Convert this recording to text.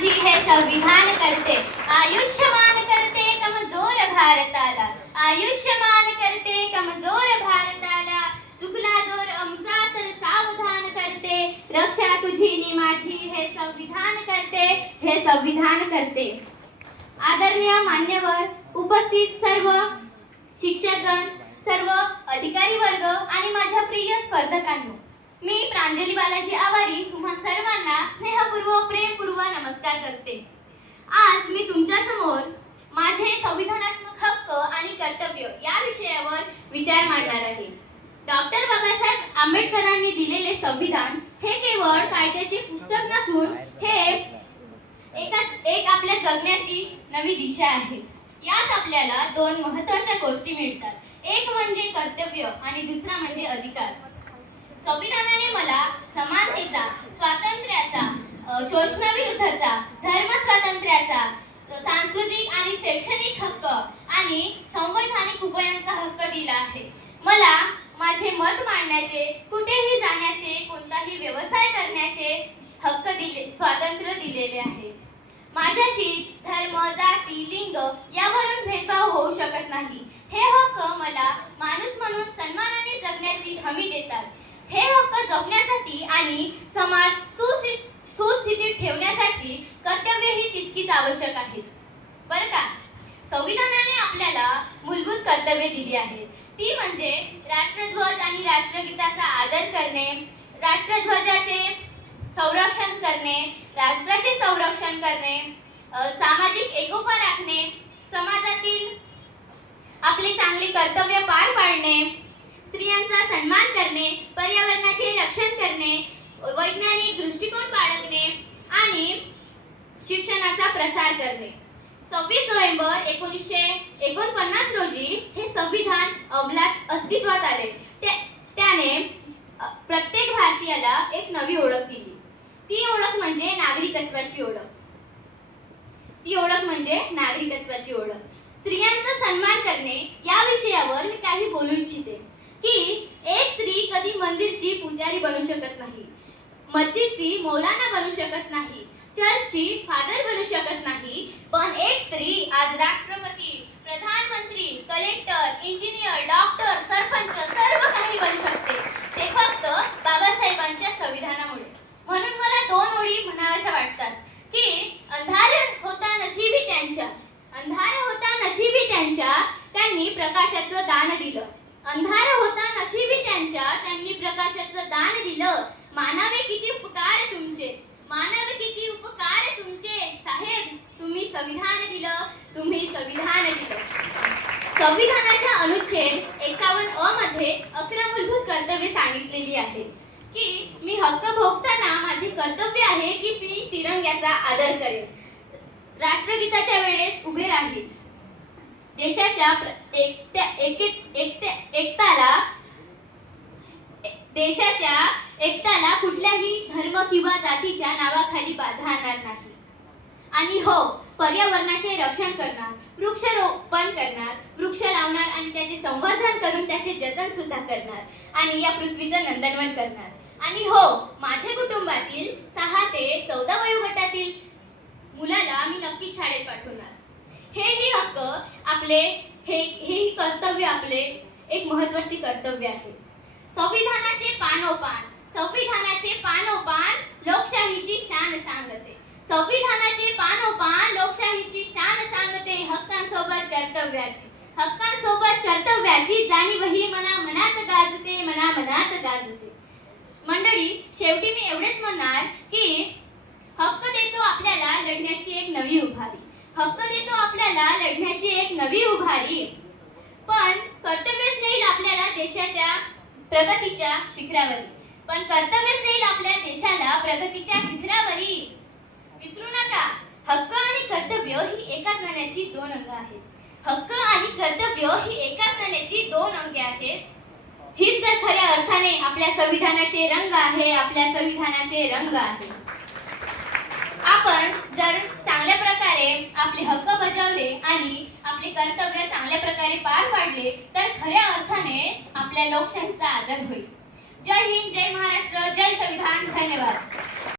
माझी हे संविधान करते, आयुष्यमान करते कमजोर भारताला, आयुष्यमान करते कमजोर भारताला, चुकला जोर आमचा तर सावधान करते, रक्षा तुझी नि माझी हे संविधान करते, हे संविधान करते. आदरणीय मान्यवर, उपस्थित सर्व शिक्षकगण, सर्व अधिकारी वर्ग आणि माझ्या प्रिय स्पर्धकांनो, मी प्रांजली बालाजी आवारी तुम्हा सर्वांना स्नेहपूर्वक प्रेमपूर्वक नमस्कार करते. आज मी तुमच्या समोर माझे संविधानात्मक हक्क आणि कर्तव्य या विषयावर विचार मांडणार आहे. डॉक्टर बाबासाहेब आंबेडकरांनी दिलेले संविधान हे केवळ कायद्याचे पुस्तक नसून हे एक आपल्या जगण्याची नवी दिशा आहे. यात आपल्याला दोन महत्त्वाच्या गोष्टी मिळतात, एक म्हणजे कर्तव्य आणि दुसरा म्हणजे अधिकार. संविधानाने मला समानतेचा, स्वातंत्र्याचा, शोषणाविरुद्धचा, धर्म स्वातंत्र्याचा, सांस्कृतिक आणि शैक्षणिक हक्क आणि संवैधानिक उपायांचा हक्क दिला आहे. मला माझे मत मांडण्याचे, कुठेही जाण्याचे, कोणताही व्यवसाय करण्याचे हक्क स्वातंत्र्य दिलेले आहे. माझ्याशी धर्म, जाती, लिंग यावरून भेदभाव होऊ शकत नाही. हे हक्क मला माणूस म्हणून सन्मानाने जगण्याची हमी देतात. हे हक्क जपण्यासाठी आणि समाज सुस्थितीत ठेवण्यासाठी कर्तव्य ही तितकीच आवश्यक आहेत. बरं का, संविधानाने आपल्याला मूलभूत कर्तव्ये दिली आहेत. ती म्हणजे राष्ट्रध्वज आणि राष्ट्रगीताचा आदर करणे, राष्ट्रध्वजाचे संरक्षण करणे, राष्ट्राचे संरक्षण करणे, सामाजिक एकोपा राखणे, समाजातील आपले चांगले कर्तव्य पार पाडणे, स्त्रियांचा सन्मान करणे, पर्यावरणाचे रक्षण करणे, वैज्ञानिक दृष्टिकोन बाळगणे आणि शिक्षणाचा प्रसार करणे. 26 नोव्हेंबर 1949 रोजी हे संविधान अंमलात अस्तित्वात आले. त्याने प्रत्येक भारतीयाला एक नवी ओळख दिली. ती ओळख म्हणजे नागरिकत्वाची ओळख. स्त्रियांचा सन्मान करणे या विषयावर मी काही बोलू इच्छिते की एक स्त्री कधी मंदिरची पुजारी बनू शकत नाही, मस्जिदची मौलाना बनू शकत नाही, चर्चची फादर बनू शकत नाही, पण एक स्त्री आज राष्ट्रपती, प्रधानमंत्री, कलेक्टर, इंजिनियर, डॉक्टर, सरपंच सर्व काही बनू शकते. ते फक्त बाबासाहेबांच्या संविधानामुळे. म्हणून मला दोन ओळी म्हणाव्याच्या वाटतात की अंधार होता नशिबी त्यांच्या त्यांनी प्रकाशाचं दान दिलं. अंधार होता नशिबी त्यांच्या त्यांनी प्रकाशाचं दान दिलं. मानावे किती उपकार तुमचे, मानावे किती उपकार तुमचे साहेब, तुम्ही संविधान दिलं. संविधानाच्या अनुच्छेद 51 मध्ये 11 मूलभूत कर्तव्ये सांगितलेली आहेत की मी हक्क भोगताना माझे कर्तव्य आहे की मी तिरंग्याचा आदर करेन, राष्ट्रगीताच्या वेळेस उभे राहील, देशाच्या एकताला कुठल्याही धर्म किंवा जातीच्या नावाखाली बाधा आणणार नाही. आणि हो, पर्यावरणाचे रक्षण करणार, वृक्षारोपण करणार, वृक्ष लावणार आणि त्याचे संवर्धन करून त्याचे जतन सुद्धा करणार आणि या पृथ्वीचं नंदनवन करणार. आणि हो, माझ्या कुटुंबातील 6 ते 14 वयोगटातील मुलाला मी नक्की शाळेत पाठवणार. हेही हक्क आपले, हेही कर्तव्य आपले एक महत्त्वाचे कर्तव्य आहे. संविधानाचे पानोपान लोकशाहीची शान सांगते. संविधानाचे पानोपान लोकशाहीची शान सांगते. हक्कांसोबत कर्तव्याची जाणीव ही मनात गाजते. मंडळी, शेवटी मी एवढेच म्हणणार की हक्क देतो आपल्याला लढण्याची एक नवी उभारी, पण कर्तव्यच नेईल आपल्याला देशाच्या प्रगतीच्या शिखरावरी. विसरू नका, हक्क आणि कर्तव्य ही एकाच नाण्याची दोन अंग आहेत. हीच तर खऱ्या अर्थाने आपल्या संविधानाचे रंग आहे. आपण जर चांगल्या प्रकारे आपले हक्क बजावले आणि आपले कर्तव्य चांगल्या प्रकारे पार पाडले तर खऱ्या अर्थाने आपल्या लोकशाहीचा आदर होईल. जय हिंद, जय महाराष्ट्र, जय संविधान. धन्यवाद.